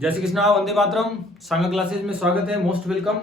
जय श्री कृष्णा, वंदे मातरम। सांगा क्लासेस में स्वागत है, मोस्ट वेलकम।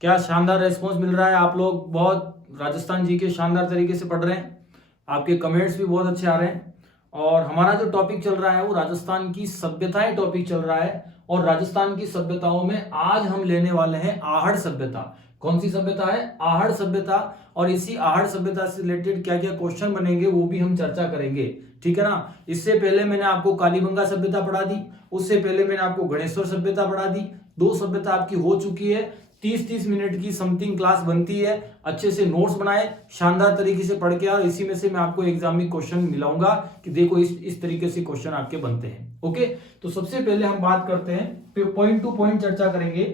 क्या शानदार रेस्पॉन्स मिल रहा है, आप लोग बहुत राजस्थान जी के शानदार तरीके से पढ़ रहे हैं। आपके कमेंट्स भी बहुत अच्छे आ रहे हैं। और हमारा जो टॉपिक चल रहा है वो राजस्थान की सभ्यताएं टॉपिक चल रहा है। और राजस्थान की सभ्यताओं में आज हम लेने वाले हैं आहड़ सभ्यता। कौन सी सभ्यता है? आहड़ सभ्यता। और इसी आहड़ सभ्यता से रिलेटेड क्या क्या क्वेश्चन बनेंगे वो भी हम चर्चा करेंगे, ठीक है ना। इससे पहले मैंने आपको कालीबंगा सभ्यता पढ़ा दी, उससे पहले मैंने आपको गणेश्वर सभ्यता पढ़ा दी। दो सभ्यता आपकी हो चुकी है। 30-30 मिनट की समथिंग क्लास बनती है। अच्छे से नोट्स बनाए, शानदार तरीके से पढ़ के आओ। इसी में से मैं आपको एग्जाम में क्वेश्चन मिलाऊंगा कि देखो इस तरीके से क्वेश्चन आपके बनते हैं। ओके, तो सबसे पहले हम बात करते हैं, पॉइंट टू पॉइंट चर्चा करेंगे,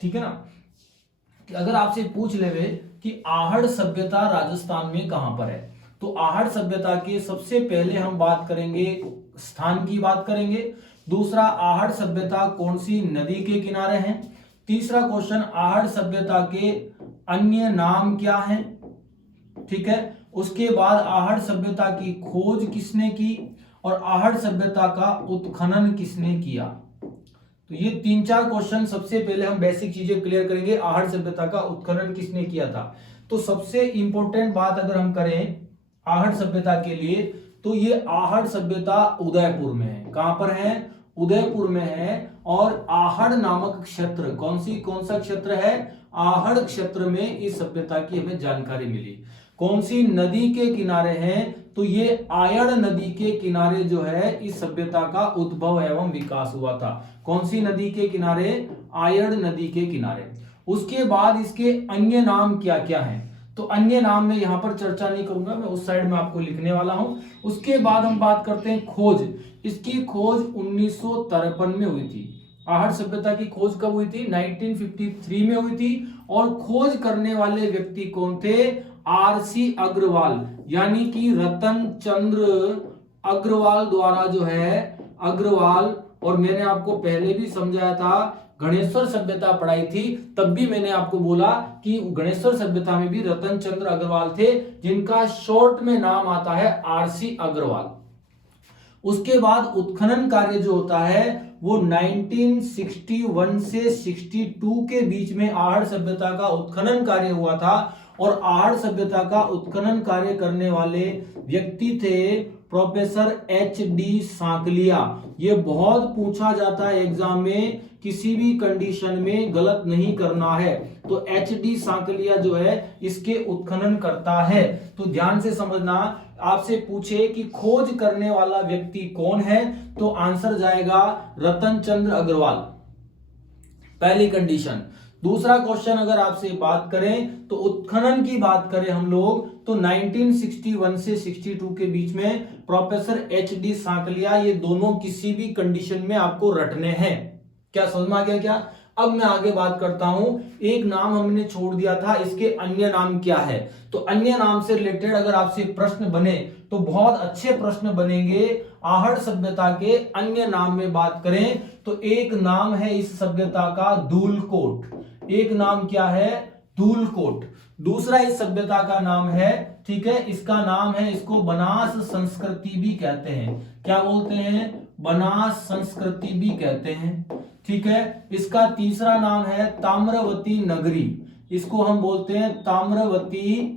ठीक है ना। कि अगर आपसे पूछ लेवे कि आहड़ सभ्यता राजस्थान में कहां पर है, तो आहड़ सभ्यता के सबसे पहले हम बात करेंगे, स्थान की बात करेंगे। दूसरा, आहड़ सभ्यता कौन सी नदी के किनारे है। तीसरा क्वेश्चन, आहड़ सभ्यता के अन्य नाम क्या हैं, ठीक है। उसके बाद आहड़ सभ्यता की खोज किसने की और आहड़ सभ्यता का उत्खनन किसने किया। तो ये 3-4 क्वेश्चन सबसे पहले हम बेसिक चीजें क्लियर करेंगे। आहड़ सभ्यता का उत्खनन किसने किया था। तो सबसे इंपॉर्टेंट बात अगर हम करें आहड़ सभ्यता के लिए, तो ये आहड़ सभ्यता उदयपुर में है। कहां पर है? उदयपुर में है। और आहड़ नामक क्षेत्र कौन सा क्षेत्र है? आहड़ क्षेत्र में इस सभ्यता की हमें जानकारी मिली। कौन सी नदी के किनारे है? तो ये आयड़ नदी के किनारे जो है इस सभ्यता का उद्भव एवं विकास हुआ था। कौन सी नदी के किनारे? आयड़ नदी के किनारे। उसके बाद इसके अन्य नाम क्या क्या हैं, तो अन्य नाम में यहां पर चर्चा नहीं करूंगा, मैं उस साइड में आपको लिखने वाला हूं। उसके बाद हम बात करते हैं खोज। इसकी खोज 1953 में हुई थी। आहड़ सभ्यता की खोज कब हुई थी? 1953 में हुई थी। और खोज करने वाले व्यक्ति कौन थे? आरसी अग्रवाल, यानी कि रतन चंद्र अग्रवाल द्वारा जो है अग्रवाल। और मैंने आपको पहले भी समझाया था, गणेश्वर सभ्यता पढ़ाई थी तब भी मैंने आपको बोला कि गणेश्वर सभ्यता में भी रतन चंद्र अग्रवाल थे, जिनका शॉर्ट में नाम आता है आरसी अग्रवाल। उसके बाद उत्खनन कार्य जो होता है वो 1961 से 62 के बीच में आहड़ सभ्यता का उत्खनन कार्य हुआ था। और आहड़ सभ्यता का उत्खनन कार्य करने वाले व्यक्ति थे प्रोफेसर एच.डी. सांकलिया। ये बहुत पूछा जाता है एग्जाम में, किसी भी कंडीशन में गलत नहीं करना है। तो एच.डी. सांकलिया जो है इसके उत्खनन करता है। तो ध्यान से समझना, आपसे पूछे कि खोज करने वाला व्यक्ति कौन है, तो आंसर जाएगा रतन चंद्र अग्रवाल, पहली कंडीशन। दूसरा क्वेश्चन अगर आपसे बात करें तो उत्खनन की बात करें हम लोग, तो 1961 से 62 के बीच में प्रोफेसर एच.डी. सांकलिया, ये दोनों किसी भी कंडीशन में आपको रटने हैं। क्या समझ में आ गया क्या? अब मैं आगे बात करता हूं। एक नाम हमने छोड़ दिया था, इसके अन्य नाम क्या है। तो अन्य नाम से रिलेटेड अगर आपसे प्रश्न बने तो बहुत अच्छे प्रश्न बनेंगे। आहड़ सभ्यता के अन्य नाम में बात करें तो एक नाम है इस सभ्यता का धूलकोट। एक नाम क्या है? धूलकोट। दूसरा इस सभ्यता का नाम है, ठीक है, इसका नाम है, इसको बनास संस्कृति भी कहते हैं। क्या बोलते हैं? बनास संस्कृति भी कहते हैं, ठीक है। इसका तीसरा नाम है ताम्रवती नगरी, इसको हम बोलते हैं ताम्रवती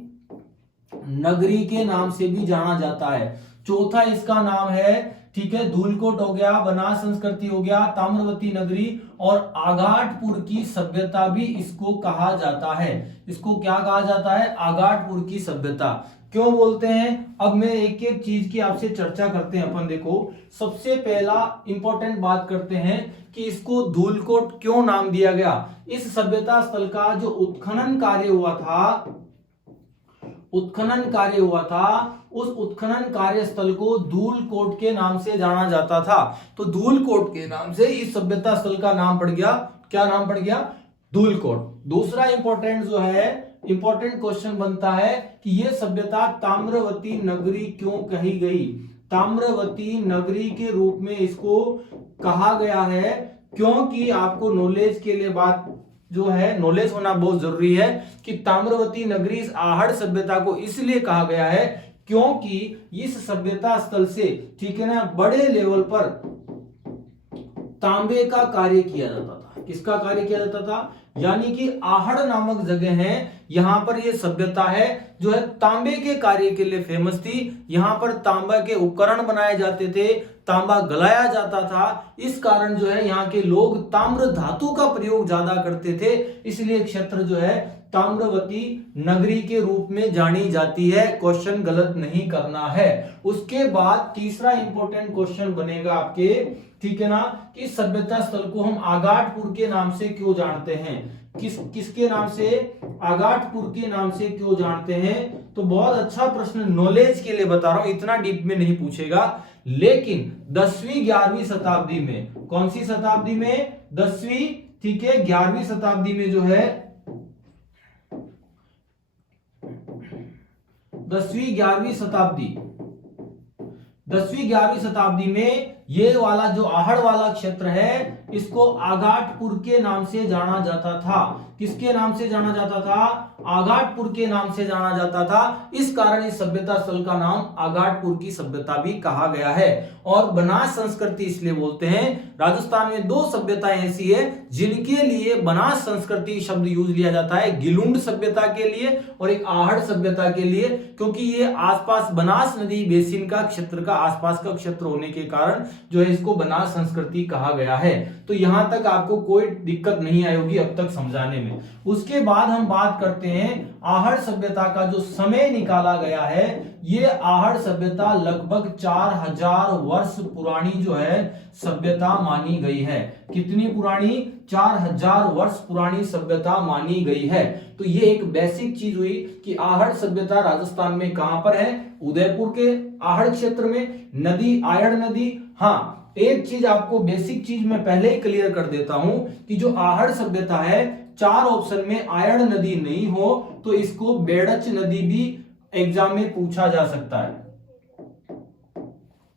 नगरी के नाम से भी जाना जाता है। चौथा इसका नाम है, ठीक है, धूलकोट हो गया, बनास संस्कृति हो गया, ताम्रवती नगरी, और आगाटपुर की सभ्यता भी इसको कहा जाता है। इसको क्या कहा जाता है? आगाटपुर की सभ्यता। क्यों बोलते हैं? अब मैं एक एक चीज की आपसे चर्चा करते हैं अपन। देखो, सबसे पहला इंपॉर्टेंट बात करते हैं कि इसको धूलकोट क्यों नाम दिया गया। इस सभ्यता स्थल का जो उत्खनन कार्य हुआ था, उस उत्खनन कार्यस्थल को धूलकोट के नाम से जाना जाता था। तो धूलकोट के नाम से इस सभ्यता स्थल का नाम पड़ गया। क्या नाम पड़ गया? धूलकोट। दूसरा इंपॉर्टेंट जो है, इंपॉर्टेंट क्वेश्चन बनता है कि यह सभ्यता ताम्रवती नगरी क्यों कही गई। ताम्रवती नगरी के रूप में इसको कहा गया है क्योंकि आपको नॉलेज के लिए बात जो है, नॉलेज होना बहुत जरूरी है कि ताम्रवती नगरी इस आहड़ सभ्यता को इसलिए कहा गया है क्योंकि इस सभ्यता स्थल से, ठीक है ना, बड़े लेवल पर तांबे का कार्य किया जाता था। किसका कार्य किया जाता था? यानी कि आहड़ नामक जगह है, यहां पर ये सभ्यता है जो है तांबे के कार्य के लिए फेमस थी। यहां पर तांबा के उपकरण बनाए जाते थे, तांबा गलाया जाता था। इस कारण जो है यहाँ के लोग ताम्र धातु का प्रयोग ज्यादा करते थे, इसलिए क्षेत्र जो है ताम्रवती नगरी के रूप में जानी जाती है। क्वेश्चन गलत नहीं करना है। उसके बाद तीसरा इंपॉर्टेंट क्वेश्चन बनेगा आपके, ठीक है ना, कि सभ्यता स्थल को हम आगाटपुर के नाम से क्यों जानते हैं? किसके नाम से? आगाटपुर के नाम से क्यों जानते हैं? तो बहुत अच्छा प्रश्न, नॉलेज के लिए बता रहा हूं, इतना डीप में नहीं पूछेगा। लेकिन 10वीं 11वीं शताब्दी में, कौन सी शताब्दी में? 10वीं, ठीक है, 11वीं शताब्दी में जो है 10वीं 11वीं शताब्दी 10वीं 11वीं शताब्दी में ये वाला जो आहड़ वाला क्षेत्र है इसको आगाटपुर के नाम से जाना जाता था। किसके नाम से जाना जाता था? आगाटपुर के नाम से जाना जाता था। इस कारण इस सभ्यता स्थल का नाम आगाटपुर की सभ्यता भी कहा गया है। और बनास संस्कृति इसलिए बोलते हैं, राजस्थान में दो सभ्यताएं ऐसी है जिनके लिए बनास संस्कृति शब्द यूज लिया जाता है, गिलुंड सभ्यता के लिए और एक आहड़ सभ्यता के लिए, क्योंकि ये आसपास बनास नदी बेसिन का क्षेत्र का आसपास का क्षेत्र होने के कारण जो है इसको बनास संस्कृति कहा गया है। तो यहां तक आपको कोई दिक्कत नहीं आई होगी अब तक समझाने में। उसके बाद हम बात करते हैं आहड़ सभ्यता का जो समय निकाला गया है। ये आहड़ सभ्यता लगभग 4000 वर्ष पुरानी जो है सभ्यता मानी गई है। कितनी पुरानी? 4000 वर्ष पुरानी सभ्यता मानी गई है। तो ये एक बेसिक चीज हुई कि आहड़ सभ्यता राजस्थान में कहां पर है? उदयपुर के आहड़ क्षेत्र में। नदी आयड़ नदी। हाँ, एक चीज आपको बेसिक चीज मैं पहले ही क्लियर कर देता हूं कि जो आहड़ सभ्यता है, 4 ऑप्शन में आयड़ नदी नहीं हो तो इसको बेड़च नदी भी एग्जाम में पूछा जा सकता है।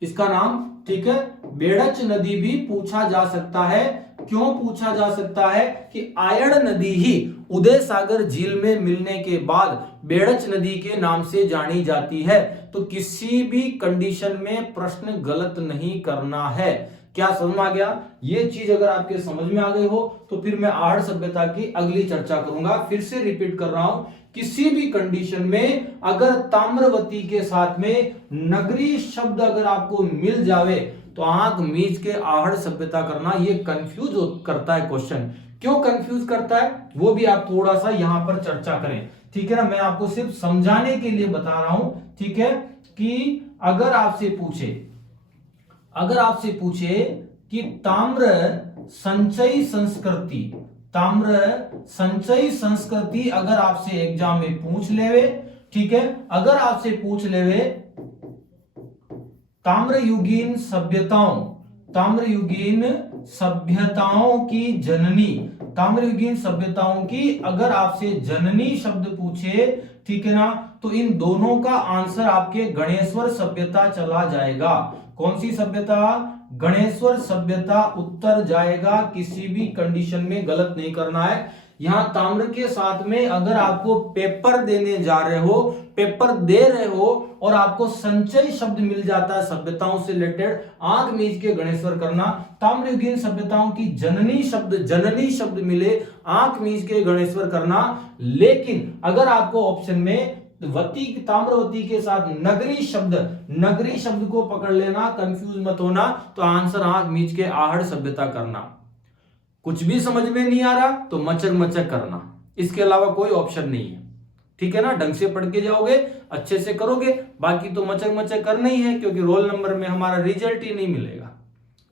इसका नाम, ठीक है, बेड़च नदी भी पूछा जा सकता है। क्यों पूछा जा सकता है? कि आयड़ नदी ही उदय सागर झील में मिलने के बाद बेड़च नदी के नाम से जानी जाती है। तो किसी भी कंडीशन में प्रश्न गलत नहीं करना है। क्या समझ में आ गया? ये चीज अगर आपके समझ में आ गई हो तो फिर मैं आहड़ सभ्यता की अगली चर्चा करूंगा। फिर से रिपीट कर रहा हूं, किसी भी कंडीशन में अगर ताम्रवती के साथ में नगरी शब्द अगर आपको मिल जावे तो आंख मीच के आहड़ सभ्यता करना। ये कंफ्यूज करता है क्वेश्चन। क्यों कंफ्यूज करता है वो भी आप थोड़ा सा यहां पर चर्चा करें, ठीक है ना। मैं आपको सिर्फ समझाने के लिए बता रहा हूं, ठीक है, कि अगर आपसे पूछे कि ताम्र संचयी संस्कृति अगर आपसे एग्जाम में पूछ लेवे, ठीक है, अगर आपसे पूछ लेवे ताम्रयुगीन सभ्यताओं की जननी, ताम्रयुगीन सभ्यताओं की अगर आपसे जननी शब्द पूछे, ठीक है ना, तो इन दोनों का आंसर आपके गणेश्वर सभ्यता चला जाएगा। कौन सी सभ्यता? गणेश्वर सभ्यता उत्तर जाएगा। किसी भी कंडीशन में गलत नहीं करना है। यहां ताम्र के साथ में अगर आपको पेपर देने जा रहे हो, पेपर दे रहे हो और आपको संचय शब्द मिल जाता है सभ्यताओं से रिलेटेड, आंख मीच के गणेश्वर करना। ताम्रयुगीन सभ्यताओं की जननी शब्द मिले, आंख मीच के गणेश्वर करना। लेकिन अगर आपको ऑप्शन में ताम्रवती के साथ नगरी शब्द को पकड़ लेना, कंफ्यूज मत होना, तो आंसर आंख मीच के आहड़ सभ्यता करना। कुछ भी समझ में नहीं आ रहा तो मचक करना, इसके अलावा कोई ऑप्शन नहीं है, ठीक है ना। ढंग से पढ़ के जाओगे, अच्छे से करोगे, बाकी तो मचक करना ही है, क्योंकि रोल नंबर में हमारा रिजल्ट ही नहीं मिलेगा,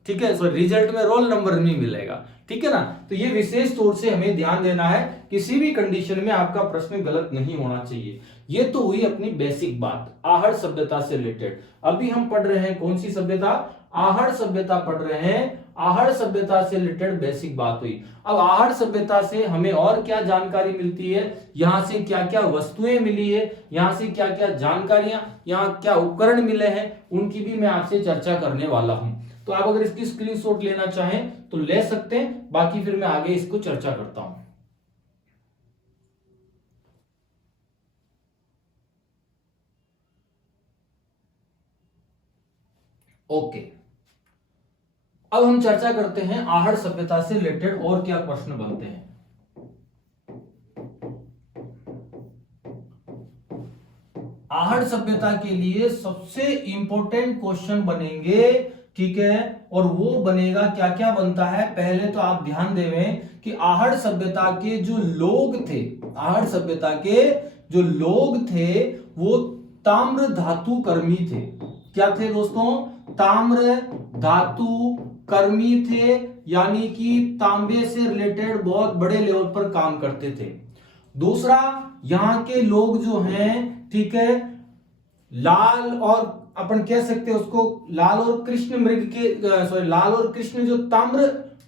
ठीक है। सो रिजल्ट में रोल नंबर नहीं मिलेगा, ठीक है ना। तो ये विशेष तौर से हमें ध्यान देना है, किसी भी कंडीशन में आपका प्रश्न गलत नहीं होना चाहिए। ये तो हुई अपनी बेसिक बात आहड़ सभ्यता से रिलेटेड। अभी हम पढ़ रहे हैं कौन सी सभ्यता? आहड़ सभ्यता पढ़ रहे हैं। आहड़ सभ्यता से रिलेटेड बेसिक बात हुई। अब आहड़ सभ्यता से हमें और क्या जानकारी मिलती है, यहां से क्या क्या वस्तुएं मिली है, यहां से क्या क्या जानकारियां, यहां क्या उपकरण मिले हैं, उनकी भी मैं आपसे चर्चा करने वाला हूं। तो आप अगर इसकी स्क्रीनशॉट लेना चाहें तो ले सकते हैं, बाकी फिर मैं आगे इसको चर्चा करता हूं। ओके, अब हम चर्चा करते हैं आहड़ सभ्यता से रिलेटेड और क्या प्रश्न बनते हैं। आहड़ सभ्यता के लिए सबसे इंपॉर्टेंट क्वेश्चन बनेंगे, ठीक है, और वो बनेगा, क्या क्या बनता है पहले तो आप ध्यान देवें कि आहड़ सभ्यता के जो लोग थे, आहड़ सभ्यता के जो लोग थे वो ताम्र धातु कर्मी थे। क्या थे दोस्तों? ताम्र धातु कर्मी थे, यानी कि तांबे से रिलेटेड बहुत बड़े लेवल पर काम करते थे। दूसरा, यहां के लोग जो हैं, ठीक है, लाल और अपन कह सकते हैं उसको लाल और कृष्ण मृग के सॉरी लाल और कृष्ण जो ताम्र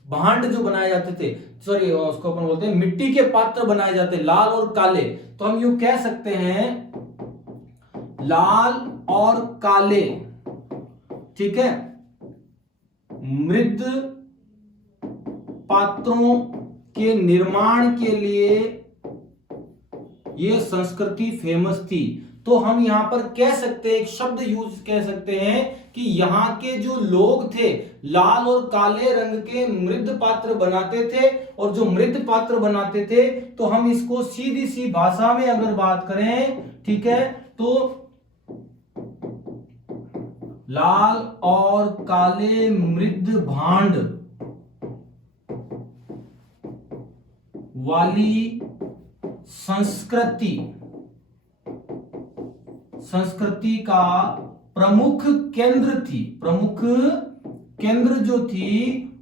भांड जो बनाए जाते थे, सॉरी उसको अपन बोलते हैं मिट्टी के पात्र बनाए जाते, लाल और काले, तो हम यूं कह सकते हैं लाल और काले, ठीक है, मृद पात्रों के निर्माण के लिए ये संस्कृति फेमस थी। तो हम यहां पर कह सकते हैं, एक शब्द यूज कह सकते हैं कि यहां के जो लोग थे लाल और काले रंग के मृद पात्र बनाते थे, और जो मृद पात्र बनाते थे तो हम इसको सीधी सी भाषा में अगर बात करें, ठीक है, तो लाल और काले मृद भांड वाली संस्कृति का प्रमुख केंद्र थी। प्रमुख केंद्र जो थी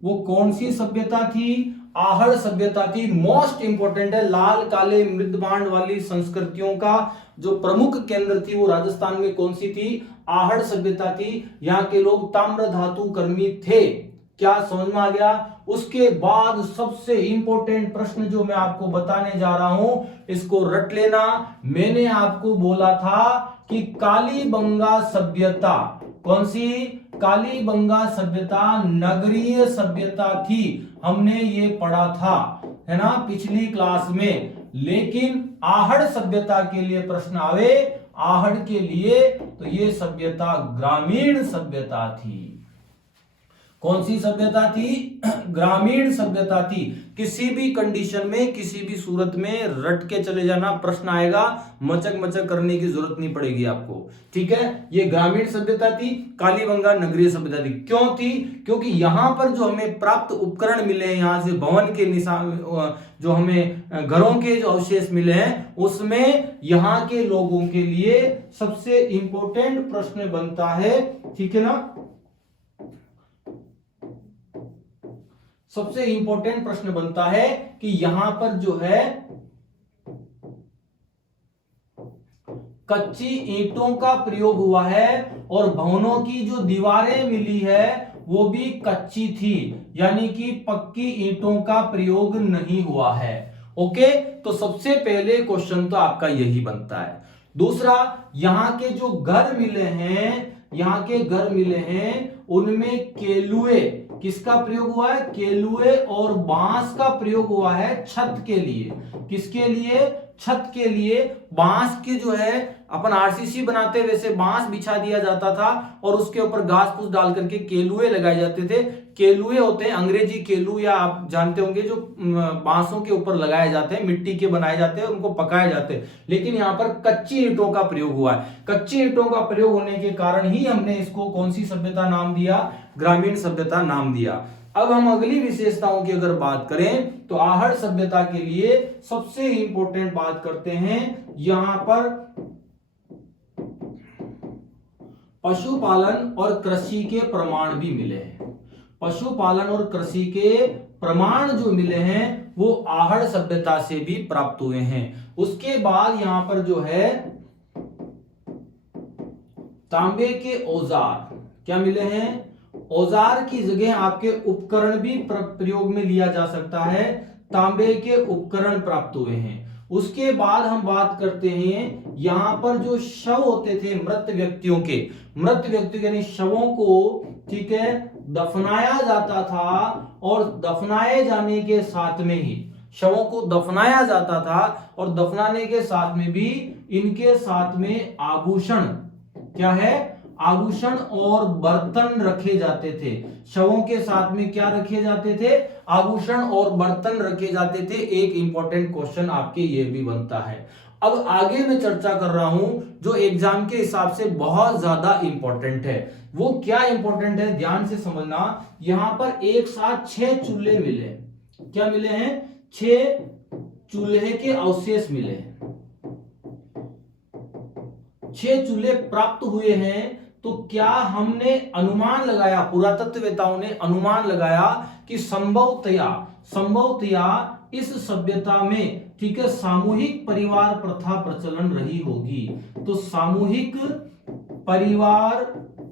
वो कौन सी सभ्यता थी? आहड़ सभ्यता थी। मोस्ट इंपोर्टेंट है, लाल काले मृदभांड वाली संस्कृतियों का जो प्रमुख केंद्र थी वो राजस्थान में कौन सी थी? आहड़ सभ्यता थी। यहाँ के लोग ताम्र धातु कर्मी थे। क्या समझ में आ गया? उसके बाद सबसे इंपॉर्टेंट प्रश्न जो मैं आपको बताने जा रहा हूं, इसको रट लेना। मैंने आपको बोला था कि कालीबंगा सभ्यता, कौन सी? कालीबंगा सभ्यता नगरीय सभ्यता थी। हमने ये पढ़ा था, है ना, पिछली क्लास में। लेकिन आहड़ सभ्यता के लिए प्रश्न आवे, आहड़ के लिए, तो ये सभ्यता ग्रामीण सभ्यता थी। कौन सी सभ्यता थी? ग्रामीण सभ्यता थी। किसी भी कंडीशन में, किसी भी सूरत में रट के चले जाना, प्रश्न आएगा, मचक मचक करने की जरूरत नहीं पड़ेगी आपको, ठीक है। ये ग्रामीण सभ्यता थी, कालीबंगा नगरीय सभ्यता थी। क्यों थी? क्योंकि यहां पर जो हमें प्राप्त उपकरण मिले हैं, यहां से भवन के निशान, जो हमें घरों के जो अवशेष मिले हैं, उसमें यहां के लोगों के लिए सबसे इंपॉर्टेंट प्रश्न बनता है, ठीक है ना, सबसे इंपॉर्टेंट प्रश्न बनता है कि यहां पर जो है कच्ची ईंटों का प्रयोग हुआ है, और भवनों की जो दीवारें मिली है वो भी कच्ची थी, यानी कि पक्की ईंटों का प्रयोग नहीं हुआ है। ओके, तो सबसे पहले क्वेश्चन तो आपका यही बनता है। दूसरा, यहां के जो घर मिले हैं, यहां के घर मिले हैं, उनमें केलुए, किसका प्रयोग हुआ है? केलुए और बांस का प्रयोग हुआ है छत के लिए। किसके लिए? छत के लिए। बांस के जो है अपन आरसीसी बनाते वैसे बांस बिछा दिया जाता था, और उसके ऊपर घास फूस डाल करके केलुए लगाए जाते थे। केलुए होते हैं अंग्रेजी केलू, या आप जानते होंगे जो बांसों के ऊपर लगाए जाते हैं, मिट्टी के बनाए जाते हैं, उनको पकाए जाते हैं। लेकिन यहाँ पर कच्ची ईंटों का प्रयोग हुआ है। कच्ची ईंटों का प्रयोग होने के कारण ही हमने इसको कौन सी सभ्यता नाम दिया? ग्रामीण सभ्यता नाम दिया। अब हम अगली विशेषताओं की अगर बात करें तो आहड़ सभ्यता के लिए सबसे इंपॉर्टेंट बात करते हैं, यहां पर पशुपालन और कृषि के प्रमाण भी मिले हैं। पशुपालन और कृषि के प्रमाण जो मिले हैं वो आहड़ सभ्यता से भी प्राप्त हुए हैं। उसके बाद यहां पर जो है तांबे के औजार क्या मिले हैं? औजार की जगह आपके उपकरण भी प्रयोग में लिया जा सकता है। तांबे के उपकरण प्राप्त हुए हैं। उसके बाद हम बात करते हैं, यहां पर जो शव होते थे मृत व्यक्तियों यानी शवों को, ठीक है, दफनाया जाता था, और दफनाए जाने के साथ में ही शवों को दफनाया जाता था, और दफनाने के साथ में भी इनके साथ में आभूषण, क्या है? आभूषण और बर्तन रखे जाते थे। शवों के साथ में क्या रखे जाते थे? आभूषण और बर्तन रखे जाते थे। एक इंपॉर्टेंट क्वेश्चन आपके ये भी बनता है। अब आगे मैं चर्चा कर रहा हूं जो एग्जाम के हिसाब से बहुत ज्यादा इंपॉर्टेंट है। वो क्या इंपॉर्टेंट है, ध्यान से समझना। यहां पर एक साथ 6 चूल्हे मिले। क्या मिले हैं? 6 चूल्हे के अवशेष मिले हैं। 6 चूल्हे प्राप्त हुए हैं। तो क्या हमने अनुमान लगाया, पुरातत्ववेताओं ने अनुमान लगाया कि संभवतया इस सभ्यता में, ठीक है, सामूहिक परिवार प्रथा प्रचलन रही होगी। तो सामूहिक परिवार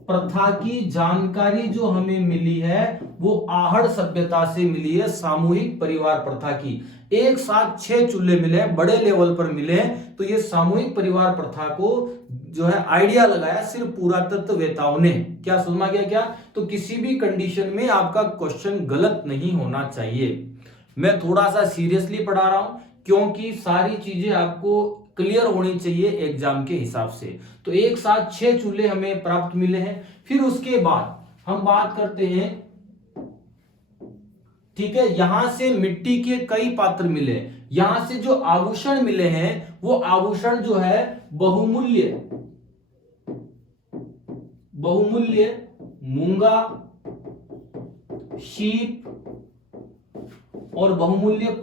प्रथा की जानकारी जो हमें मिली है वो आहड़ सभ्यता से मिली है। सामूहिक परिवार प्रथा की एक साथ 6 चूल्हे मिले, बड़े लेवल पर मिले। तो ये सामूहिक परिवार प्रथा को जो है आइडिया लगाया सिर्फ पुरातत्ववेताओं ने। क्या समझ में गया क्या? तो किसी भी कंडीशन में आपका क्वेश्चन गलत नहीं होना चाहिए। मैं थोड़ा सा सीरियसली पढ़ा रहा हूं क्योंकि सारी चीजें आपको क्लियर होनी चाहिए एग्जाम के हिसाब से। तो एक साथ 6 चूल्हे हमें प्राप्त मिले हैं। फिर उसके बाद हम बात करते हैं, ठीक है, यहां से मिट्टी के कई पात्र मिले। यहां से जो आभूषण मिले हैं वो आभूषण जो है बहुमूल्य मूंगा, शीप और बहुमूल्य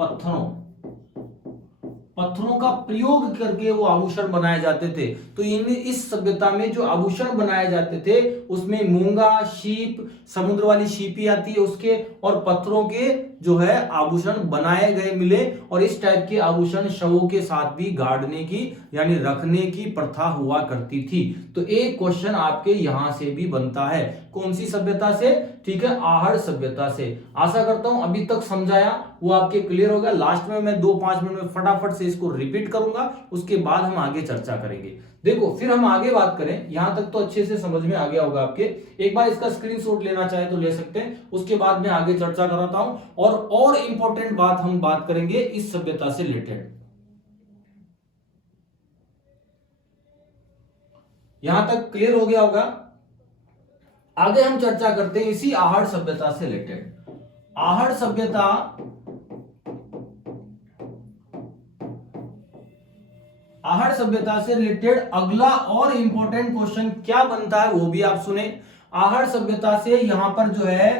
पत्थरों का प्रयोग करके वो आभूषण बनाए जाते थे। तो इस सभ्यता में जो आभूषण बनाए जाते थे उसमें मूंगा, शीप, समुद्र वाली शीपी आती है उसके, और पत्थरों के जो है आभूषण बनाए गए मिले। और इस टाइप के आभूषण शवों के साथ भी गाड़ने की यानी रखने की प्रथा हुआ करती थी। तो एक क्वेश्चन आपके यहां से भी बनता है। कौन सी सभ्यता से? ठीक है, आहड़ सभ्यता से। आशा करता हूं अभी तक समझाया वो आपके क्लियर हो गया। लास्ट में मैं 2-5 मिनट में फटाफट से इसको रिपीट करूंगा, उसके बाद हम आगे चर्चा करेंगे। देखो फिर हम आगे बात करें, यहां तक तो अच्छे से समझ में आ गया होगा आपके। एक बार इसका स्क्रीनशॉट लेना चाहे तो ले सकते हैं, उसके बाद मैं आगे चर्चा कराता हूं और इंपॉर्टेंट बात हम बात करेंगे इस सभ्यता से रिलेटेड। यहां तक क्लियर हो गया होगा। आगे हम चर्चा करते हैं इसी आहड़ सभ्यता से रिलेटेड। आहड़ सभ्यता से रिलेटेड अगला और इंपॉर्टेंट क्वेश्चन क्या बनता है वो भी आप सुने। आहड़ सभ्यता से यहां पर जो है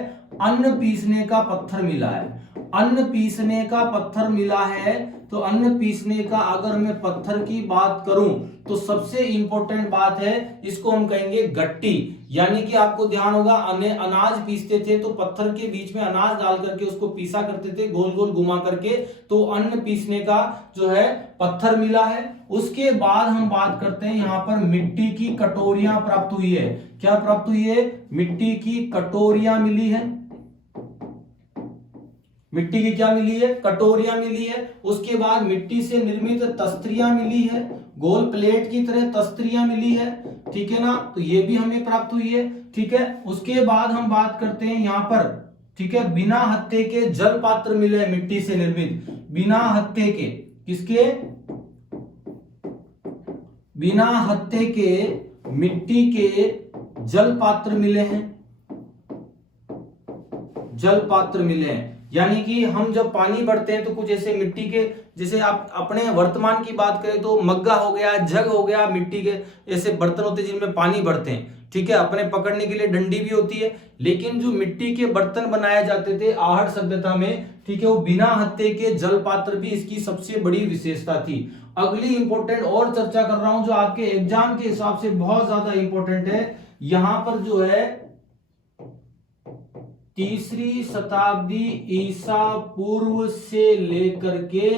अन्न पीसने का पत्थर मिला है। अन्न पीसने का पत्थर मिला है। तो अन्न पीसने का अगर मैं पत्थर की बात करूं तो सबसे इंपॉर्टेंट बात है, इसको हम कहेंगे गट्टी। यानी कि आपको ध्यान होगा अनाज पीसते थे तो पत्थर के बीच में अनाज डाल करके उसको पीसा करते थे, गोल गोल घुमा करके। तो अन्न पीसने का जो है पत्थर मिला है। उसके बाद हम बात करते हैं, यहां पर मिट्टी की कटोरियां प्राप्त हुई है। क्या प्राप्त हुई है? मिट्टी की कटोरियां मिली है। मिट्टी की क्या मिली है? कटोरियां मिली है। उसके बाद मिट्टी से निर्मित तस्त्रियां मिली है, गोल प्लेट की तरह तस्त्रियां मिली है, ठीक है ना। तो ये भी हमें प्राप्त हुई है, ठीक है। उसके बाद हम बात करते हैं यहां पर, ठीक है, बिना हत्थे के जल पात्र मिले हैं मिट्टी से निर्मित। बिना हत्थे के, किसके? बिना हत्थे के मिट्टी के जल पात्र मिले हैं। जल पात्र मिले हैं यानी कि हम जब पानी भरते हैं तो कुछ ऐसे मिट्टी के, जैसे आप अपने वर्तमान की बात करें तो मग्गा हो गया, जग हो गया, मिट्टी के ऐसे बर्तन होते हैं जिनमें पानी भरते हैं, ठीक है। अपने पकड़ने के लिए डंडी भी होती है। लेकिन जो मिट्टी के बर्तन बनाए जाते थे आहड़ सभ्यता में, ठीक है, वो बिना हत्थे के जल पात्र भी इसकी सबसे बड़ी विशेषता थी। अगली इंपॉर्टेंट और चर्चा कर रहा हूं जो आपके एग्जाम के हिसाब से बहुत ज्यादा इंपॉर्टेंट है। यहां पर जो है 3री शताब्दी ईसा पूर्व से लेकर के,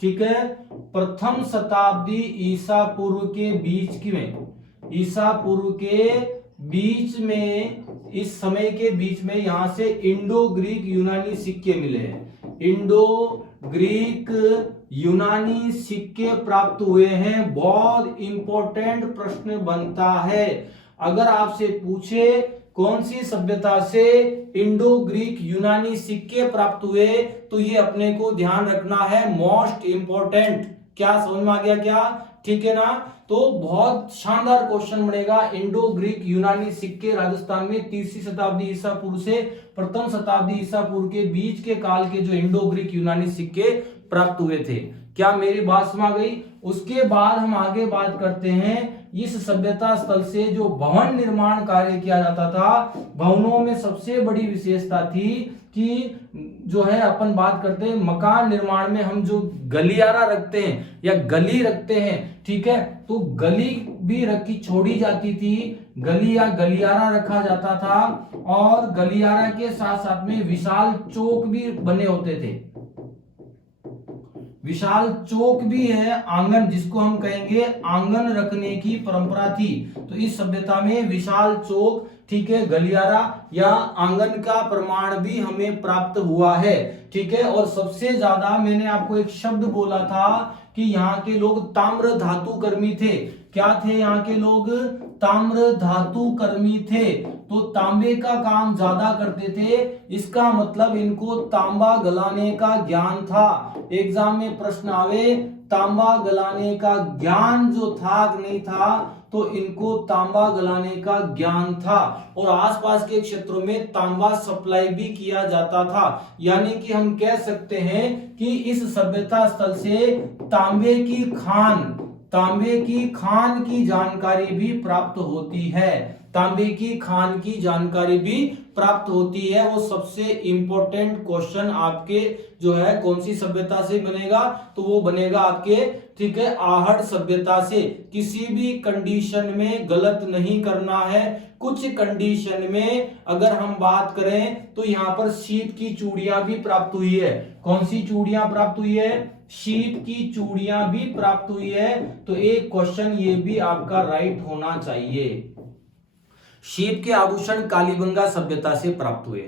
ठीक है, 1म शताब्दी ईसा पूर्व के बीच में, ईसा पूर्व के बीच में, इस समय के बीच में यहां से इंडो ग्रीक यूनानी सिक्के मिले हैं। इंडो ग्रीक यूनानी सिक्के प्राप्त हुए हैं। बहुत इंपॉर्टेंट प्रश्न बनता है। अगर आपसे पूछे कौन सी सभ्यता से इंडो ग्रीक यूनानी सिक्के प्राप्त हुए, तो ये अपने को ध्यान रखना है, मोस्ट इंपॉर्टेंट। क्या समझ में आ गया? क्या ठीक है ना। तो बहुत शानदार क्वेश्चन बनेगा। इंडो ग्रीक यूनानी सिक्के राजस्थान में 3वीं शताब्दी ईसा पूर्व से प्रथम शताब्दी ईसा पूर्व के बीच के काल के जो इंडो ग्रीक यूनानी सिक्के प्राप्त हुए थे। क्या मेरी बात समझ गई? उसके बाद हम आगे बात करते हैं इस सभ्यता स्थल से जो भवन निर्माण कार्य किया जाता था। भवनों में सबसे बड़ी विशेषता थी कि जो है अपन बात करते हैं मकान निर्माण में हम जो गलियारा रखते हैं या गली रखते हैं, ठीक है, तो गली भी रखी छोड़ी जाती थी, गली या गलियारा रखा जाता था, और गलियारा के साथ साथ में विशाल चौक भी बने होते थे। विशाल चौक भी है, आंगन जिसको हम कहेंगे आंगन रखने की परंपरा थी। तो इस सभ्यता में विशाल चौक, ठीक है, गलियारा या आंगन का प्रमाण भी हमें प्राप्त हुआ है, ठीक है। और सबसे ज्यादा मैंने आपको एक शब्द बोला था कि यहाँ के लोग ताम्र धातु कर्मी थे। क्या थे यहाँ के लोग? ताम्र धातु कर्मी थे। तो तांबे का काम ज्यादा करते थे, इसका मतलब इनको तांबा गलाने का ज्ञान था। एग्जाम में प्रश्न आवे तांबा गलाने का ज्ञान जो था नहीं था, तो इनको तांबा गलाने का ज्ञान था। और आसपास के क्षेत्रों में तांबा सप्लाई भी किया जाता था। यानी कि हम कह सकते हैं कि इस सभ्यता स्थल से तांबे की खान की जानकारी भी प्राप्त होती है। तांबे की खान की जानकारी भी प्राप्त होती है। वो सबसे इंपॉर्टेंट क्वेश्चन आपके जो है कौन सी सभ्यता से बनेगा? तो वो बनेगा आपके, ठीक है, आहड़ सभ्यता से। किसी भी कंडीशन में गलत नहीं करना है। कुछ कंडीशन में अगर हम बात करें तो यहां पर शीत की चूड़ियां भी प्राप्त हुई है। कौन सी चूड़ियां प्राप्त हुई है? शीत की चूड़ियां भी प्राप्त हुई है। तो एक क्वेश्चन ये भी आपका राइट होना चाहिए। शीत के आभूषण कालीबंगा सभ्यता से प्राप्त हुए।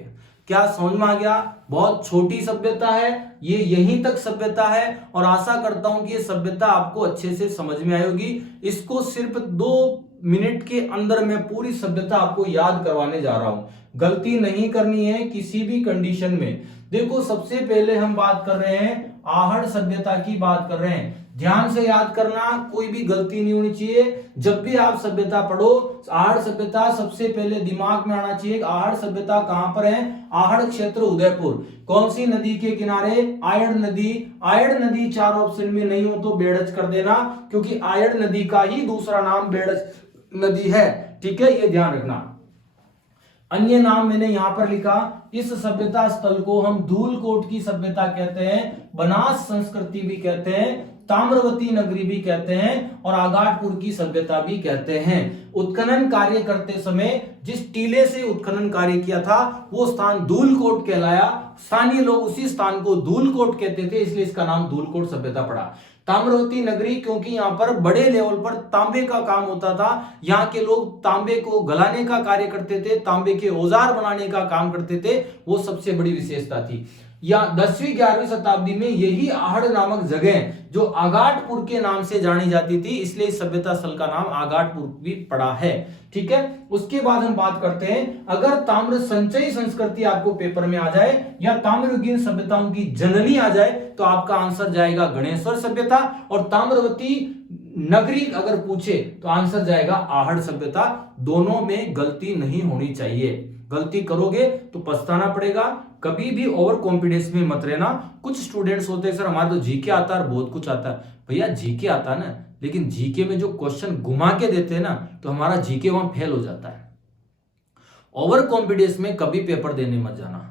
क्या समझ में आ गया? बहुत छोटी सभ्यता है ये, यहीं तक सभ्यता है, और आशा करता हूं कि ये सभ्यता आपको अच्छे से समझ में आई होगी। इसको सिर्फ 2 मिनट के अंदर मैं पूरी सभ्यता आपको याद करवाने जा रहा हूं। गलती नहीं करनी है किसी भी कंडीशन में। देखो, सबसे पहले हम बात कर रहे हैं आहड़ सभ्यता की बात कर रहे हैं। ध्यान से याद करना, कोई भी गलती नहीं होनी चाहिए। जब भी आप सभ्यता पढ़ो, आहड़ सभ्यता सबसे पहले दिमाग में आना चाहिए। आहड़ सभ्यता कहां पर है? आहड़ क्षेत्र उदयपुर। कौन सी नदी के किनारे? आयड़ नदी। आयड़ नदी 4 ऑप्शन में नहीं हो तो बेड़ज कर देना, क्योंकि आयड़ नदी का ही दूसरा नाम बेड़ज नदी है, ठीक है, ये ध्यान रखना। अन्य नाम मैंने यहां पर लिखा। इस सभ्यता स्थल को हम धूलकोट की सभ्यता कहते हैं, बनास संस्कृति भी कहते हैं, ताम्रवती नगरी भी कहते हैं, और आगाटपुर की सभ्यता भी कहते हैं। उत्खनन कार्य करते समय जिस टीले से उत्खनन कार्य किया था वो स्थान धूलकोट कहलाया। स्थानीय लोग उसी स्थान को धूलकोट कहते थे, इसलिए इसका नाम धूलकोट सभ्यता पड़ा। ताम्रवती नगरी क्योंकि यहाँ पर बड़े लेवल पर तांबे का काम होता था। यहाँ के लोग तांबे को गलाने का कार्य करते थे, तांबे के औजार बनाने का काम करते थे, वो सबसे बड़ी विशेषता थी। या 10वीं 11वीं शताब्दी में यही आहड़ नामक जगह जो आगाटपुर के नाम से जानी जाती थी, इसलिए इस सभ्यता स्थल का नाम आगाटपुर भी पड़ा है, ठीक है। उसके बाद हम बात करते हैं, अगर ताम्र संचयी संस्कृति आपको पेपर में आ जाए या ताम्रयुगीन सभ्यताओं की जननी आ जाए तो आपका आंसर जाएगा गणेश्वर सभ्यता, और ताम्रवती नगरी अगर पूछे तो आंसर जाएगा आहड़ सभ्यता। दोनों में गलती नहीं होनी चाहिए। गलती करोगे तो पछताना पड़ेगा। कभी भी ओवर कॉन्फिडेंस में मत रहना। कुछ स्टूडेंट्स होते हैं, सर हमारे तो जीके आता है, बहुत कुछ आता है। भैया जीके आता है ना, लेकिन जीके में जो क्वेश्चन घुमा के देते हैं ना, तो हमारा जीके वहां फेल हो जाता है। ओवर कॉन्फिडेंस में कभी पेपर देने मत जाना।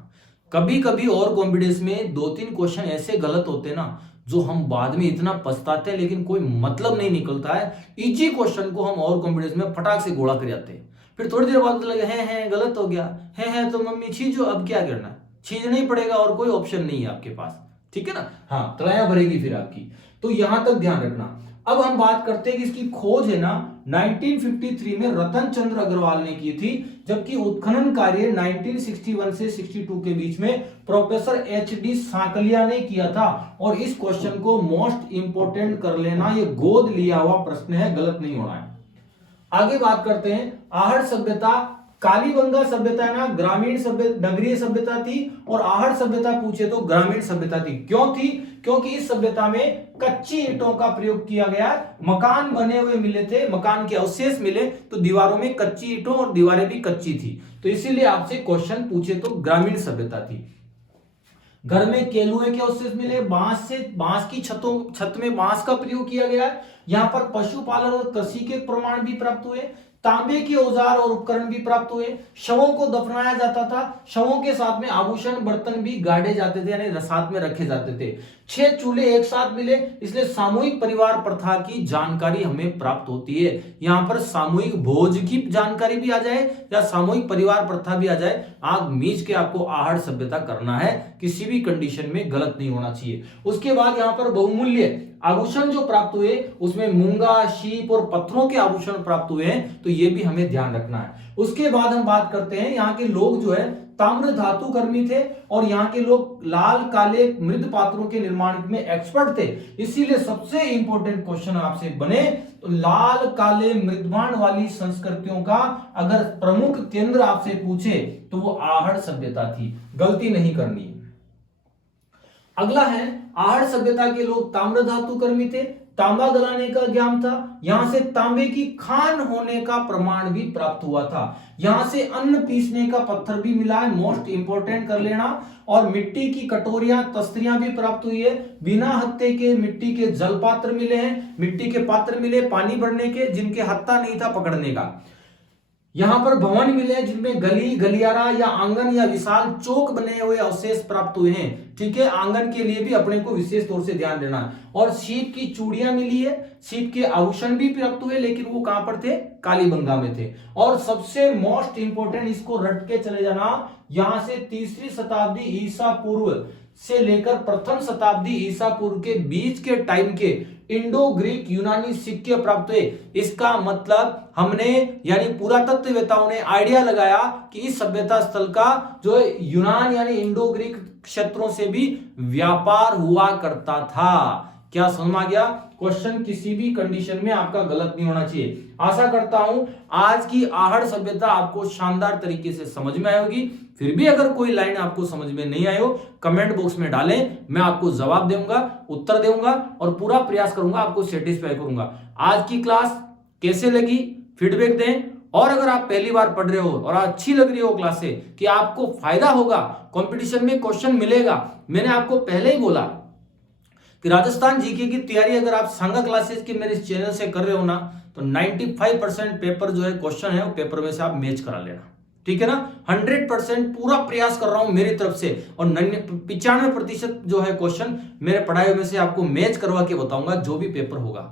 कभी कभी ओवर कॉन्फिडेंस में 2-3 क्वेश्चन ऐसे गलत होते हैं ना, जो हम बाद में इतना पछताते हैं, लेकिन कोई मतलब नहीं निकलता है। इजी क्वेश्चन को हम ओवर कॉन्फिडेंस में फटाक से घोड़ा कर जाते हैं, फिर थोड़ी देर बाद लगे हैं गलत हो गया है तो मम्मी छीजो, अब क्या करना, छीजना ही पड़ेगा और कोई ऑप्शन नहीं है आपके पास, ठीक है ना। हाँ, तलाया भरेगी फिर आपकी। तो यहां तक ध्यान रखना। अब हम बात करते हैं कि इसकी खोज है ना 1953 में रतन चंद्र अग्रवाल ने की थी, जबकि उत्खनन कार्य 1961 से 62 के बीच में प्रोफेसर HD सांकलिया ने किया था। और इस क्वेश्चन को मोस्ट इंपोर्टेंट कर लेना, ये गोद लिया हुआ प्रश्न है, गलत नहीं होना है। आगे बात करते हैं, आहड़ सभ्यता कालीबंगा सभ्यता ना ग्रामीण सभ्यता, नगरीय सभ्यता थी, और आहड़ सभ्यता पूछे तो ग्रामीण सभ्यता थी। क्यों थी? क्योंकि इस सभ्यता में कच्ची ईंटों का प्रयोग किया गया, मकान बने हुए मिले थे, मकान के अवशेष मिले, तो दीवारों में कच्ची ईंटों और दीवारें भी कच्ची थी, तो इसीलिए आपसे क्वेश्चन पूछे तो ग्रामीण सभ्यता थी। घर में केलुए के अवशेष मिले, बांस की छत में बांस का प्रयोग किया गया। यहाँ पर पशुपालन और कृषि के प्रमाण भी प्राप्त हुए, तांबे के औजार और उपकरण भी प्राप्त हुए, शवों को दफनाया जाता था, शवों के साथ में आभूषण बर्तन भी गाड़े जाते थे, यानी साथ में रखे जाते थे। 6 चूल्हे एक साथ मिले, इसलिए सामूहिक परिवार प्रथा की जानकारी हमें प्राप्त होती है। यहाँ पर सामूहिक भोज की जानकारी भी आ जाए या सामूहिक परिवार प्रथा भी आ जाए, आग मीच के आपको आहड़ सभ्यता करना है, किसी भी कंडीशन में गलत नहीं होना चाहिए। उसके बाद यहाँ पर बहुमूल्य आभूषण जो प्राप्त हुए, उसमें मूंगा, शीप और पत्थरों के आभूषण प्राप्त हुए हैं, तो ये भी हमें ध्यान रखना है। उसके बाद हम बात करते हैं, यहाँ के लोग जो है ताम्र धातु कर्मी थे, और यहाँ के लोग लाल काले मृद पात्रों के निर्माण में एक्सपर्ट थे। इसीलिए सबसे इंपॉर्टेंट क्वेश्चन आपसे बने तो लाल काले मृदबाण वाली संस्कृतियों का अगर प्रमुख केंद्र आपसे पूछे तो वो आहड़ सभ्यता थी, गलती नहीं करनी। अगला है, आहड़ सभ्यता के लोग ताम्र धातु कर्मी थे, तांबा गलाने का ज्ञान था, यहां से तांबे की खान होने का प्रमाण भी प्राप्त हुआ था, यहां से अन्न पीसने का पत्थर भी मिला है, मोस्ट इंपोर्टेंट कर लेना, और मिट्टी की कटोरियां तस्तियां भी प्राप्त हुई है, बिना हत्थे के मिट्टी के जल पात्र मिले हैं, मिट्टी के पात्र मिले पानी भरने के, जिनके हत्था नहीं था पकड़ने का। यहां पर भवन मिले जिनमें गली, गलियारा या आंगन या विशाल चौक बने हुए अवशेष प्राप्त हुए हैं। ठीक है, आंगन के लिए भी अपने को विशेष तौर से ध्यान देना है। और सीप की चूड़ियां मिली है, सीप के आभूषण भी प्राप्त हुए, लेकिन वो कहां पर थे? कालीबंगा में थे। और सबसे मोस्ट इंपोर्टेंट, इसको रट के चले जाना, यहां से 3री शताब्दी ईसा पूर्व से लेकर 1म शताब्दी ईसा पूर्व के बीच के टाइम के इंडो ग्रीक यूनानी सिक्के प्राप्त हुए। इसका मतलब हमने यानी पुरातत्ववेताओं ने आइडिया लगाया कि इस सभ्यता स्थल का जो यूनान यानी इंडो ग्रीक क्षेत्रों से भी व्यापार हुआ करता था। क्या समझ आ गया? क्वेश्चन किसी भी कंडीशन में आपका गलत नहीं होना चाहिए। आशा करता हूं आज की आहड़ सभ्यता आपको शानदार तरीके से समझ में आई होगी। फिर भी अगर कोई लाइन आपको समझ में नहीं आई हो, कमेंट बॉक्स में डालें, मैं आपको जवाब दूंगा, उत्तर दूंगा और पूरा प्रयास करूंगा आपको सेटिस्फाई करूंगा। आज की क्लास कैसे लगी फीडबैक दें, और अगर आप पहली बार पढ़ रहे हो और अच्छी लग रही हो क्लासें कि आपको फायदा होगा, कंपटीशन में क्वेश्चन मिलेगा, मैंने आपको पहले ही बोला कि राजस्थान जीके की तैयारी अगर आप सांगा क्लासेस के मेरे इस चैनल से कर रहे हो ना, तो 95% पेपर जो है क्वेश्चन है वो पेपर में से आप मैच करा लेना। ठीक है ना? 100% पूरा प्रयास कर रहा हूं मेरी तरफ से, और 95% जो है क्वेश्चन मेरे पढ़ाई में से आपको मैच करवा के बताऊंगा जो भी पेपर होगा।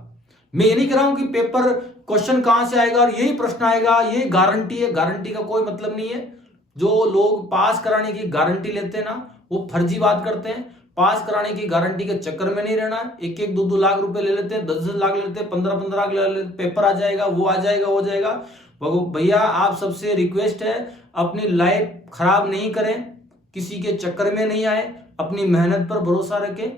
मैं ये नहीं कह रहा हूं कि पेपर क्वेश्चन कहां से आएगा और यही प्रश्न आएगा, ये गारंटी है। गारंटी का कोई मतलब नहीं है। जो लोग पास कराने की गारंटी लेते हैं ना, वो फर्जी बात करते हैं। पास कराने की गारंटी के चक्कर में नहीं रहना। 1-1, 2-2 लाख रुपए ले लेते हैं, 10-10 लाख ले लेते हैं, 15-15 लाख ले लेते हैं, पेपर आ जाएगा, वो आ जाएगा, हो जाएगा। भैया आप सबसे रिक्वेस्ट है, अपनी लाइफ खराब नहीं करें, किसी के चक्कर में नहीं आए, अपनी मेहनत पर भरोसा रखें,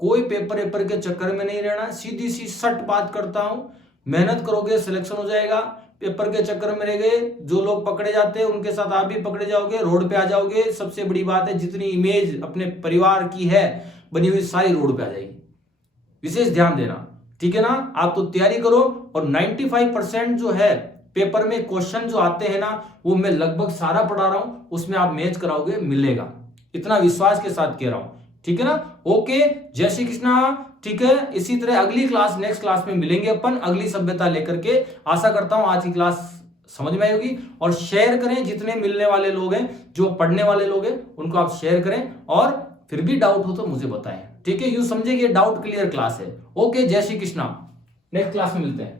कोई पेपर के चक्कर में नहीं रहना। सीधी सी सट बात करता हूं, मेहनत करोगे सिलेक्शन हो जाएगा। पेपर के चक्कर में रह गए, जो लोग पकड़े जाते हैं उनके साथ आप भी पकड़े जाओगे, रोड पे आ जाओगे। सबसे बड़ी बात है, जितनी इमेज अपने परिवार की है बनी हुई सारी रोड पे आ जाएगी। विशेष ध्यान देना, ठीक है ना? आप तो तैयारी करो, और 95% जो है पेपर में क्वेश्चन जो आते हैं ना, वो मैं लगभग सारा पढ़ा रहा हूं, उसमें आप मैच कराओगे, मिलेगा, इतना विश्वास के साथ कह रहा हूं। ठीक है ना? ओके, जय श्री कृष्णा। ठीक है, इसी तरह अगली क्लास, नेक्स्ट क्लास में मिलेंगे अपन अगली सभ्यता लेकर के। आशा करता हूं आज की क्लास समझ में आई होगी, और शेयर करें, जितने मिलने वाले लोग हैं, जो पढ़ने वाले लोग हैं, उनको आप शेयर करें, और फिर भी डाउट हो तो मुझे बताएं। ठीक है, यूं समझे कि डाउट क्लियर क्लास है। ओके, जय श्री कृष्णा, नेक्स्ट क्लास में मिलते हैं।